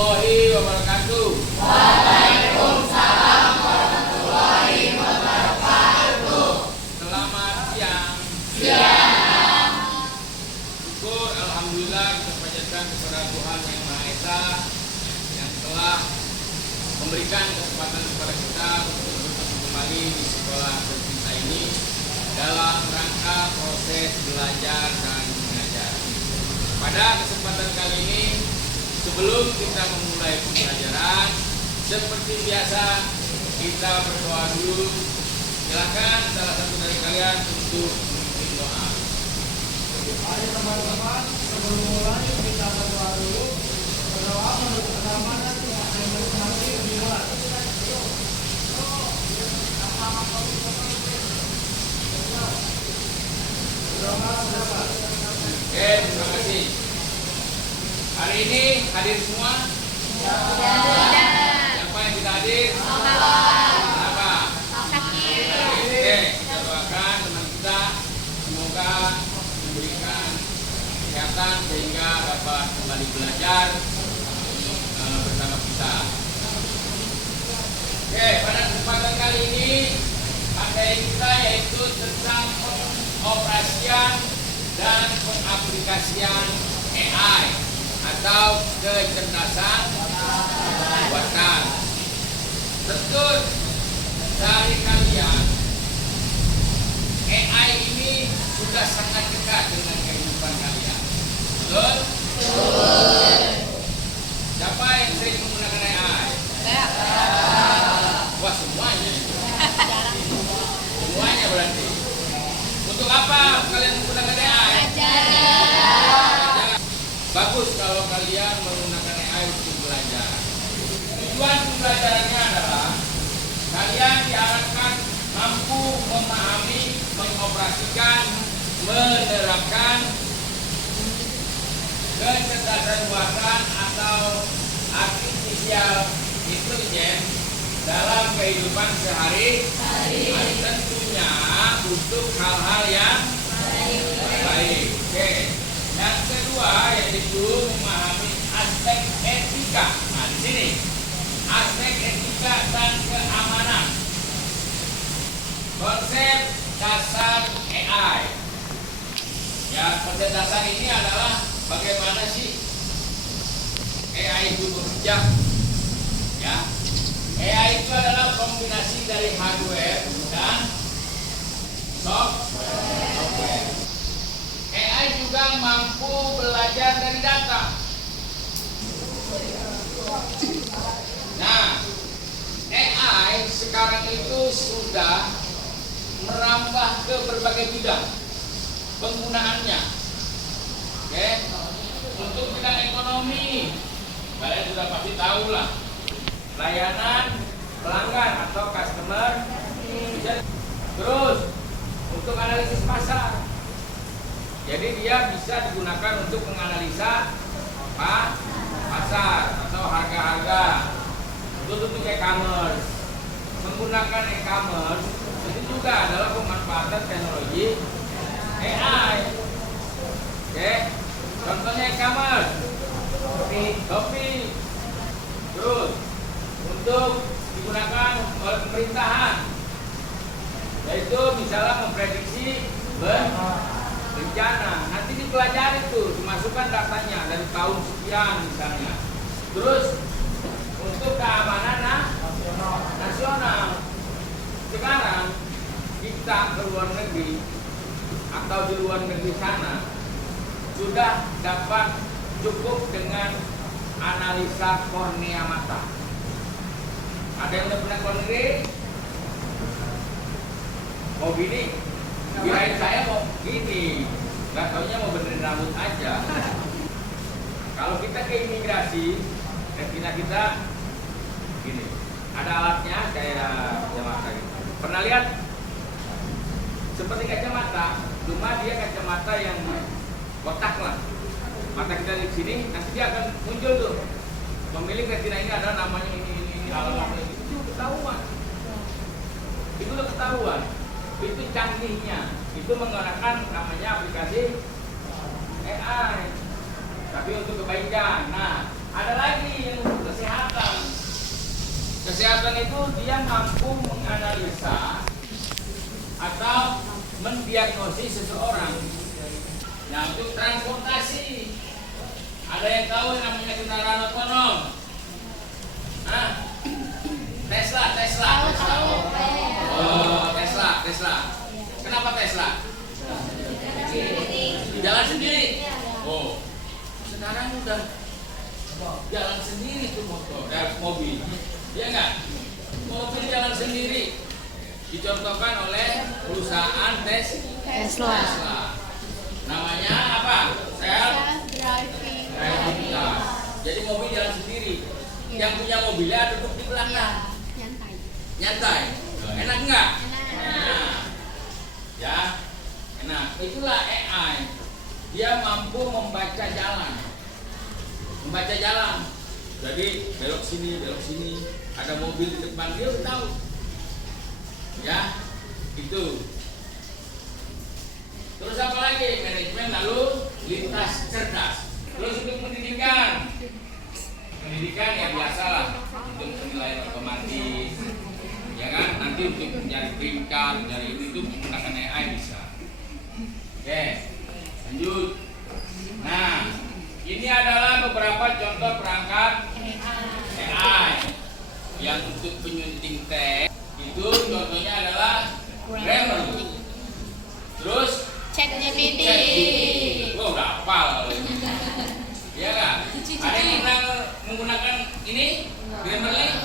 warahmatullahi wabarakatuh. Waalaikumsalam warahmatullahi wabarakatuh. Selamat siang. Siang. Syukur alhamdulillah kita panjatkan kepada Tuhan Yang Maha Esa yang telah memberikan kesempatan kepada kita untuk bertemu kembali di sekolah tercinta ini dalam rangka proses belajar dan mengajar. Pada kesempatan kali ini, sebelum kita memulai pembelajaran, seperti biasa kita berdoa dulu. Silakan salah satu dari kalian untuk memimpin doa. Mari teman-teman, sebelum mulai kita berdoa dulu. Berdoa menurut agama dan nanti dimulai. Berdoa silakan. Oke, terima kasih. Hari ini hadir semua? Siapa yang tidak hadir? Kenapa? Oke, kita doakan teman kita semoga diberikan kesehatan sehingga dapat kembali belajar bersama kita. Oke, pada kesempatan kali ini materi kita yaitu tentang pengoperasian dan pengaplikasian AI atau kecerdasan buatan. Tentu dari kalian AI ini sudah sangat dekat dengan kehidupan kalian. Betul? Siapa yang sering menggunakan AI? Wah, semuanya. Semuanya berarti. Untuk apa kalian menggunakan AI? Bagus kalau kalian menggunakan AI untuk belajar. Tujuan pembelajarannya adalah kalian diharapkan mampu memahami, mengoperasikan, menerapkan kecerdasan buatan atau artificial intelligence dalam kehidupan sehari-hari. Tentunya untuk hal-hal yang baik. Oke. Yang kedua yaitu memahami aspek etika. Nah, di sini aspek etika dan keamanan. Konsep dasar AI. Ya, konsep dasar ini adalah bagaimana sih AI itu bekerja. Ya. AI itu adalah kombinasi dari hardware dan software. AI juga mampu belajar dari data. Nah, AI sekarang itu sudah merambah ke berbagai bidang penggunaannya. Oke, untuk bidang ekonomi, kalian sudah pasti tahu lah, layanan pelanggan atau customer. Terus untuk analisis pasar. Jadi dia bisa digunakan untuk menganalisa pasar atau harga-harga. Untuk e-commerce, menggunakan e-commerce itu juga adalah pemanfaatan teknologi AI. Oke, contohnya e-commerce, Shopee. Terus untuk digunakan oleh pemerintahan, yaitu misalnya memprediksi bencana. Nanti dipelajari tuh, dimasukkan datanya dari tahun sekian misalnya. Terus untuk keamanan nasional, sekarang kita ke luar negeri atau di luar negeri sana sudah dapat cukup dengan analisa kornea mata. Ada yang udah pernah ke luar negeri? Mau gini? Kirain saya mau gini, nggak taunya mau benerin rambut aja. Kalau kita ke imigrasi, retina kita gini, ada alatnya kayak kacamata gitu. Pernah lihat? Seperti kacamata, cuma dia kacamata yang kotak lah. Mata kita di sini, nanti dia akan muncul tuh. Pemilik retina ini ada namanya ini alamatnya itu ketahuan. Itu udah ketahuan. Itu canggihnya. Itu menggunakan namanya aplikasi AI. Tapi untuk kebaikan. Nah, ada lagi yang Kesehatan itu dia mampu menganalisa atau mendiagnosis seseorang. Nah, untuk transportasi, ada yang tahu yang namanya kendaraan otonom? Hah? Tesla. Oh, Tesla. Kenapa Tesla? Jalan sendiri. Oh, sekarang udah jalan sendiri tuh mobil. Iya nggak? Mobil jalan sendiri. Dicontohkan oleh perusahaan Tesla. Namanya apa? Self driving car. Jadi mobil jalan sendiri. Yang punya mobilnya duduk di belakang. Nyantai. Enak nggak? Enak. Ya, enak. Itulah AI. Dia mampu membaca jalan. Jadi belok sini. Ada mobil di depan, dia udah tahu. Ya, itu. Terus apa lagi? Manajemen, lalu lintas cerdas. Terus untuk pendidikan ya biasalah, untuk penilaian otomatis, ya kan? Nanti untuk mencari peringkat dari itu menggunakan AI bisa. Oke, lanjut. Nah, ini adalah beberapa contoh perangkat AI yang untuk penyunting teks. Itu contohnya adalah Grammarly. Terus ChatGPT. Wah, udah hafal. Iya nggak? Ada yang pernah menggunakan ini Grammarly?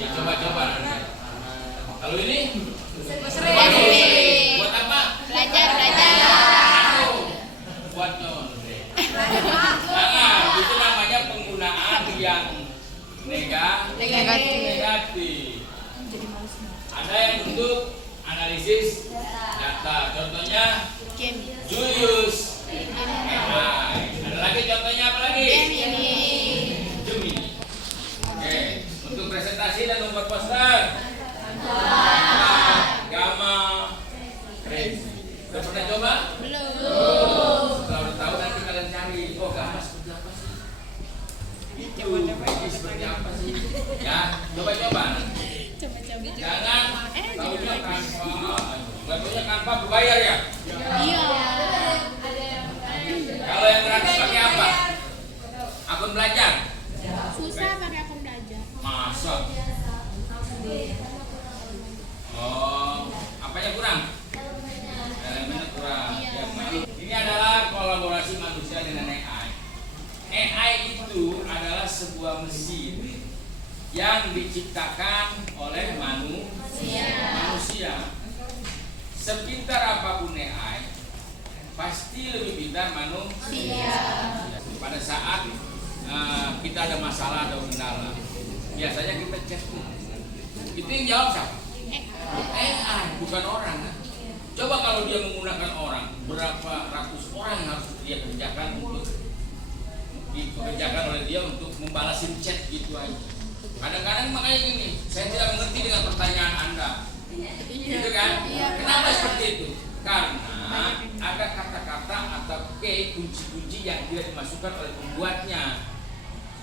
Ya coba nanti. Kalau ini? Sering. Buat apa? Belajar. Buat itu namanya penggunaan yang negatif. Ada yang untuk analisis data. Contohnya Julius AI. Ada lagi contohnya apa lagi? Gemini. Oke, untuk presentasi dan membuat poster. Gamma. Crazy. Sudah pernah coba? Belum. Setelah udah tahu nanti kalian cari. Oh, Gamma seperti apa sih? Itu Crazy seperti apa sih? Ya, coba. Jangan tahunya Canva. Tahunya Canva berbayar ya? Iya. Kalau yang gratis pakai apa? Akun belajar. Susah pakai akun belajar. Masa? Oh, apanya kurang? Elemennya kurang. Ya, ini adalah kolaborasi manusia dengan AI. AI itu adalah sebuah mesin yang diciptakan oleh manusia. Sepintar apapun AI, pasti lebih pintar manusia. Pada saat kita ada masalah atau kendala, biasanya kita cek. Itu yang jawab siapa? AI, bukan orang. Coba kalau dia menggunakan orang, berapa ratus orang yang harus dia kerjakan untuk dikerjakan oleh dia untuk membalasin chat gitu aja. Kadang-kadang makanya gini, saya tidak mengerti dengan pertanyaan Anda. Gitu kan? Kenapa seperti itu? Karena ada kata-kata atau kunci-kunci yang tidak dimasukkan oleh pembuatnya.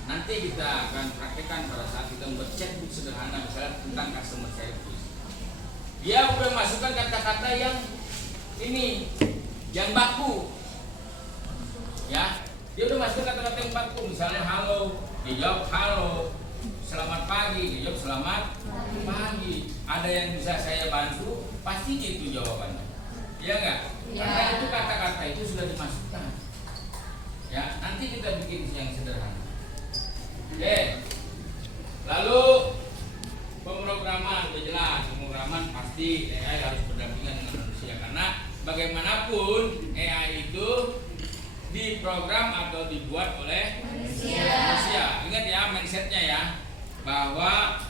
Nanti kita akan praktekkan pada saat kita membuat chatbot sederhana, misalnya tentang customer service. Dia udah masukkan kata-kata yang ini, yang baku. Ya, dia udah masukkan kata-kata yang baku, misalnya halo, dia jawab halo. Selamat pagi, dia jawab selamat pagi. Ada yang bisa saya bantu? Pasti itu jawabannya. Iya nggak? Karena itu kata-kata itu sudah dimasukkan. Ya, nanti kita bikin yang sederhana. Oke. Lalu pemrograman, sudah jelas. Pemrograman pasti AI harus berdampingan dengan manusia karena bagaimanapun AI itu diprogram atau dibuat oleh manusia. Ingat ya mindsetnya ya, bahwa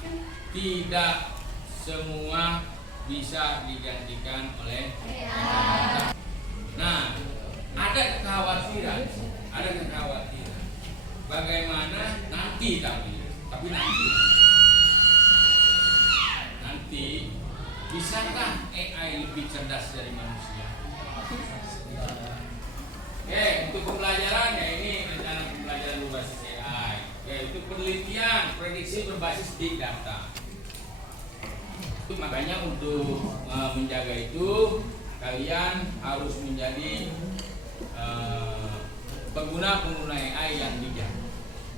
tidak semua bisa digantikan oleh AI. Nah, ada kekhawatiran. Bagaimana nanti tapi nanti bisakah AI lebih cerdas dari manusia? Oke, untuk pembelajaran ya ini rencana pembelajaran berbasis AI. Oke, untuk penelitian prediksi berbasis big data. Makanya untuk menjaga itu kalian harus menjadi pengguna AI yang bijak,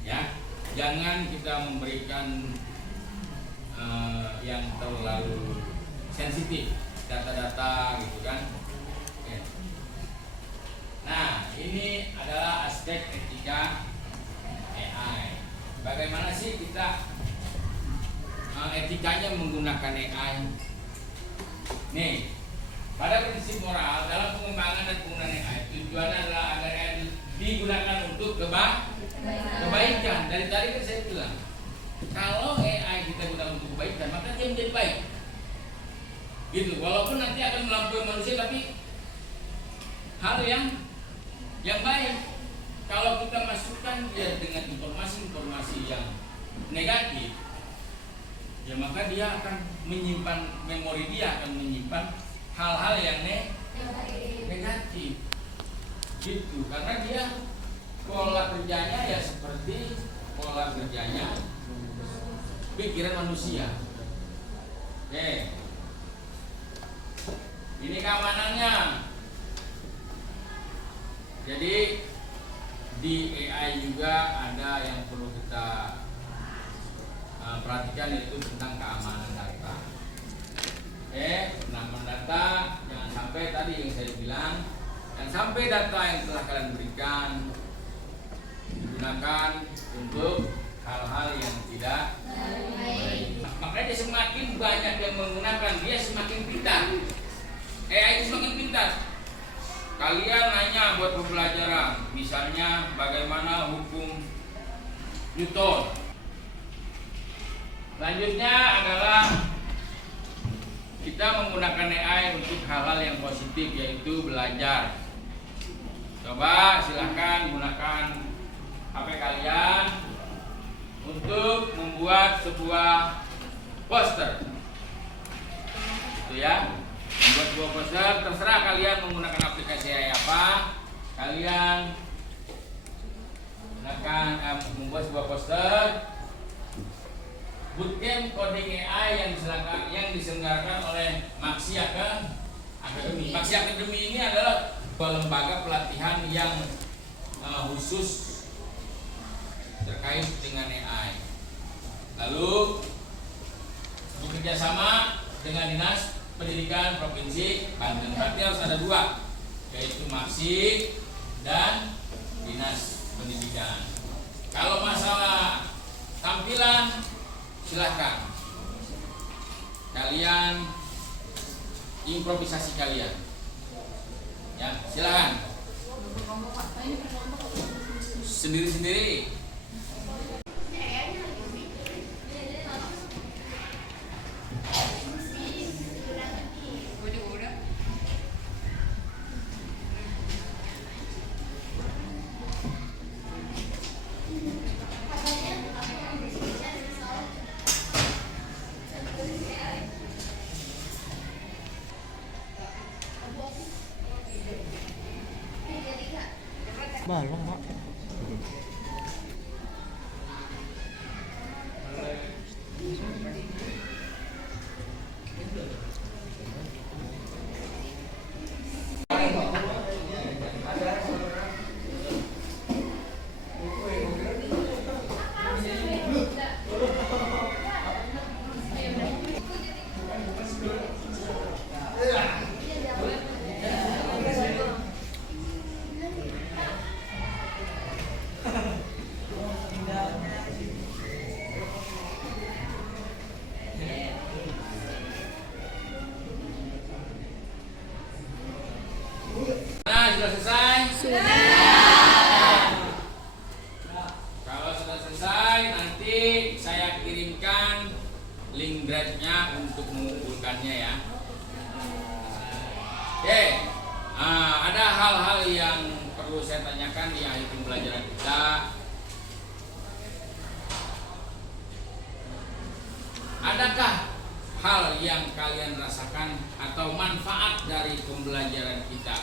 ya. Jangan kita memberikan yang terlalu sensitif, data-data gitu kan. Ya. Nah, ini adalah aspek etika AI. Bagaimana sih kita etikanya menggunakan AI? Nih, pada prinsip moral dalam pengembangan dan penggunaan AI, tujuannya adalah agar AI digunakan untuk kebaikan. Dari tadi kan saya bilang, kalau AI kita gunakan untuk kebaikan, maka dia menjadi baik. Gitu. Walaupun nanti akan melampaui manusia, tapi hal yang baik. Kalau kita masukkan dia dengan informasi-informasi yang negatif, ya maka dia akan menyimpan, memori dia akan menyimpan hal-hal yang negatif. Gitu. Karena dia pola kerjanya ya seperti pola kerjanya pikiran manusia. Oke. Ini keamanannya. Jadi di AI juga ada yang perlu kita perhatikan, yaitu tentang keamanan data. Keamanan data, jangan sampai tadi yang saya bilang, jangan sampai data yang telah kalian berikan digunakan untuk hal-hal yang tidak baik. Makanya semakin banyak yang menggunakan, dia semakin pintar. AI itu semakin pintar. Kalian nanya buat pembelajaran, misalnya bagaimana hukum Newton. Selanjutnya adalah kita menggunakan AI untuk hal-hal yang positif, yaitu belajar. Coba silahkan gunakan HP kalian untuk membuat sebuah poster. Itu ya. Membuat sebuah poster, terserah kalian menggunakan aplikasi AI apa. Kalian akan membuat sebuah poster. Bootcamp Coding AI yang diselenggarakan oleh Maxi Academy. Maxi Academy ini adalah lembaga pelatihan yang khusus terkait dengan AI. Lalu bekerja sama dengan Dinas Pendidikan Provinsi Banten. Berarti harus ada dua, yaitu Maxi dan Dinas Pendidikan. Kalau masalah tampilan, silahkan kalian improvisasi kalian, ya silahkan sendiri-sendiri. Balong, Pak. Nah, sudah selesai? Sudah. Kalau sudah selesai, nanti saya kirimkan link drive-nya untuk mengumpulkannya ya. Oke, ada hal-hal yang perlu saya tanyakan di akhir pembelajaran kita. Adakah hal yang kalian rasakan atau manfaat dari pembelajaran kita?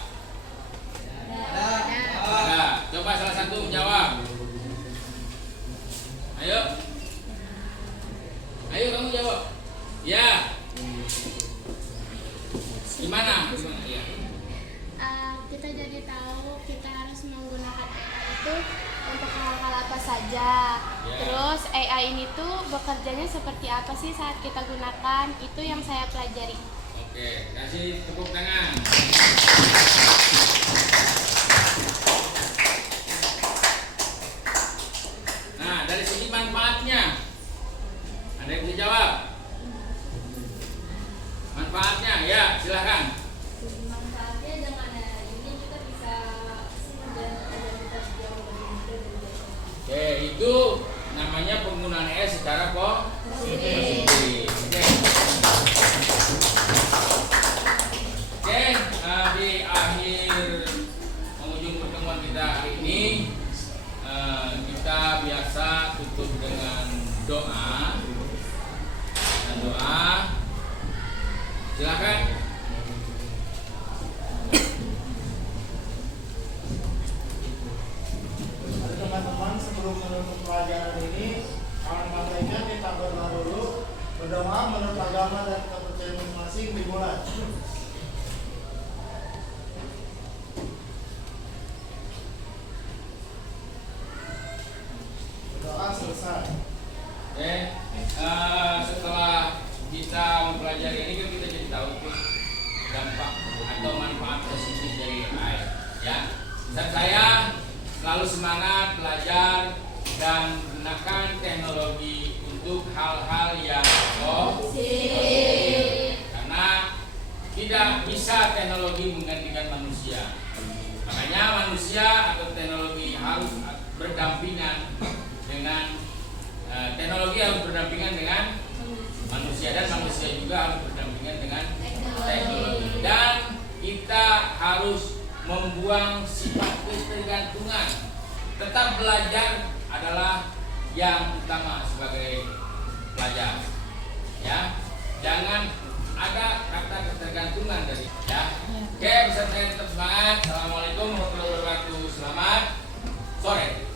Ada. Coba salah satu menjawab. Ayo. Ayo kamu jawab. Ya. kita jadi tahu kita harus menggunakan AI itu untuk hal-hal apa saja. Terus AI ini tuh bekerjanya seperti apa sih saat kita gunakan? Itu yang saya pelajari. Oke, kasih tepuk tangan. Nah, dari segi manfaatnya, ada yang bisa jawab? Manfaatnya, ya silahkan. Manfaatnya dengan ini kita bisa Oke, itu namanya penggunaan AI secara positif. Oke. Oke, di akhir penghujung pertemuan kita hari ini, kita biasa tutup dengan doa. Silakan. Teman-teman, sebelum menutup pelajaran ini, kawan matanya kita berdoa dulu. Berdoa menurut agama dan kepercayaan masing-masing dimulai. Berdoa selesai. Oke, setelah kita mempelajari ini kan kita jadi tahu tuh dampak atau manfaat positif dari AI, ya. Dan saya selalu semangat belajar dan menggunakan teknologi untuk hal-hal yang positif, karena tidak bisa teknologi menggantikan manusia. Makanya manusia atau teknologi harus berdampingan dengan teknologi harus berdampingan dengan manusia, dan manusia juga harus berdampingan dengan teknologi. Dan kita harus membuang sifat ketergantungan. Tetap belajar adalah yang utama sebagai pelajar. Ya, jangan ada kata ketergantungan dari ya. Oke, bisa saya tetap semangat. Assalamualaikum warahmatullahi wabarakatuh. Selamat sore.